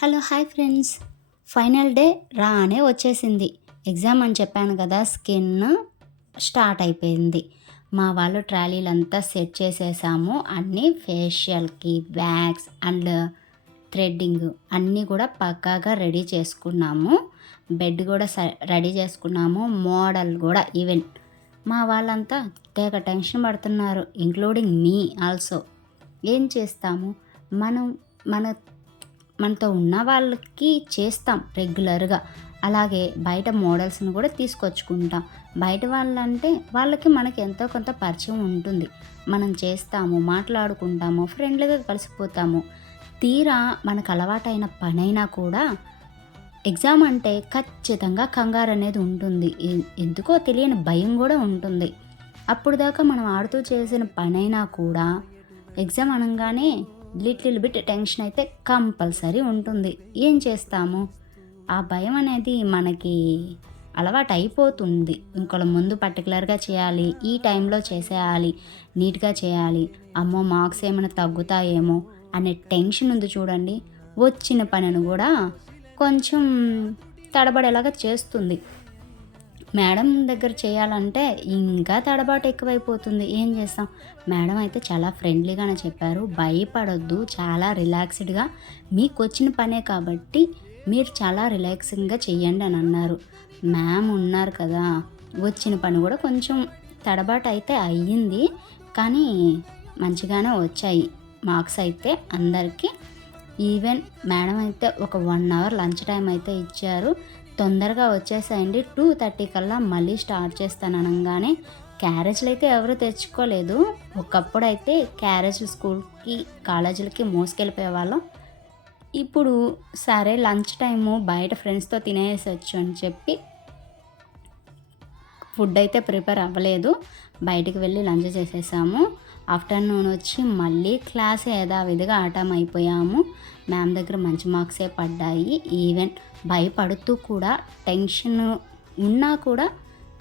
Hello hi friends, final day రానే వచ్చేసింది. Exam అని చెప్పాను కదా, స్కిన్ స్టార్ట్ అయిపోయింది. మా వాళ్ళు ట్రాలీలంతా సెట్ చేసేసాము. అన్నీ ఫేషియల్కి వ్యాక్స్ అండ్ థ్రెడ్డింగ్ అన్నీ కూడా పక్కాగా రెడీ చేసుకున్నాము. బెడ్ కూడా రెడీ చేసుకున్నాము. మోడల్ కూడా ఈవెన్ మా వాళ్ళంతా తెగ టెన్షన్ పడుతున్నారు, ఇంక్లూడింగ్ మీ ఆల్సో. ఏం చేస్తాము, మనం మన మనతో ఉన్న వాళ్ళకి చేస్తాం రెగ్యులర్గా. అలాగే బయట మోడల్స్ని కూడా తీసుకొచ్చుకుంటాం. బయట వాళ్ళంటే వాళ్ళకి మనకి ఎంతో కొంత పరిచయం ఉంటుంది. మనం చేస్తాము, మాట్లాడుకుంటాము, ఫ్రెండ్లీగా కలిసిపోతాము. తీరా మనకు అలవాటైన పనైనా కూడా ఎగ్జామ్ అంటే ఖచ్చితంగా కంగారు అనేది ఉంటుంది. ఎందుకో తెలియని భయం కూడా ఉంటుంది. అప్పుడు దాకా మనం ఆడుతూ చేసిన పనైనా కూడా ఎగ్జామ్ అనగానే లిటిల్ బిట్ టెన్షన్ అయితే కంపల్సరీ ఉంటుంది. ఏం చేస్తాము, ఆ భయం అనేది మనకి అలవాటు అయిపోతుంది. ఇంకొక ముందు పర్టికులర్గా చేయాలి, ఈ టైంలో చేసేయాలి, నీట్గా చేయాలి, అమ్మో మార్క్స్ ఏమైనా తగ్గుతాయేమో అనే టెన్షన్ ఉంది చూడండి. వచ్చిన పనిని కూడా కొంచెం తడబడేలాగా చేస్తుంది. మేడం దగ్గర చేయాలంటే ఇంకా తడబాటు ఎక్కువైపోతుంది. ఏం చేస్తాం, మేడం అయితే చాలా ఫ్రెండ్లీగానే చెప్పారు, భయపడొద్దు, చాలా రిలాక్స్డ్గా మీకు వచ్చిన పనే కాబట్టి మీరు చాలా రిలాక్సింగ్గా చెయ్యండి అని అన్నారు. మ్యామ్ ఉన్నారు కదా, వచ్చిన పని కూడా కొంచెం తడబాటు అయితే అయ్యింది, కానీ మంచిగానే వచ్చాయి మార్క్స్ అయితే అందరికీ. ఈవెన్ మేడం అయితే ఒక 1 అవర్ లంచ్ టైం అయితే ఇచ్చారు. తొందరగా వచ్చేసాయండి, 2:30 కల్లా మళ్ళీ స్టార్ట్ చేస్తాను అనగానే క్యారేజ్లు అయితే ఎవరు తెచ్చుకోలేదు. ఒకప్పుడైతే క్యారేజ్ స్కూల్కి కాలేజీలకి మోసుకెళ్ళిపోయే వాళ్ళం. ఇప్పుడు సరే లంచ్ టైము బయట ఫ్రెండ్స్తో తినేసొచ్చు అని చెప్పి ఫుడ్ అయితే ప్రిపేర్ అవ్వలేదు, బయటికి వెళ్ళి లంచ్ చేసేసాము. ఆఫ్టర్నూన్ వచ్చి మళ్ళీ క్లాస్ యథావిధిగా అటెండ్ అయిపోయాము. మ్యామ్ దగ్గర మంచి మార్క్సే పడ్డాయి. ఈవెన్ భయపడుతూ కూడా టెన్షన్ ఉన్నా కూడా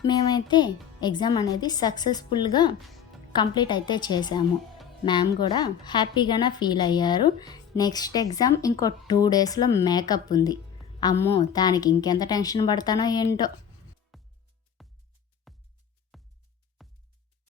మేమైతే ఎగ్జామ్ అనేది సక్సెస్ఫుల్గా కంప్లీట్ అయితే చేసాము. మ్యామ్ కూడా హ్యాపీగానే ఫీల్ అయ్యారు. నెక్స్ట్ ఎగ్జామ్ ఇంకో 2 డేస్లో మేకప్ ఉంది. అమ్మో, దానికి ఇంకెంత టెన్షన్ పడతానో ఏంటో.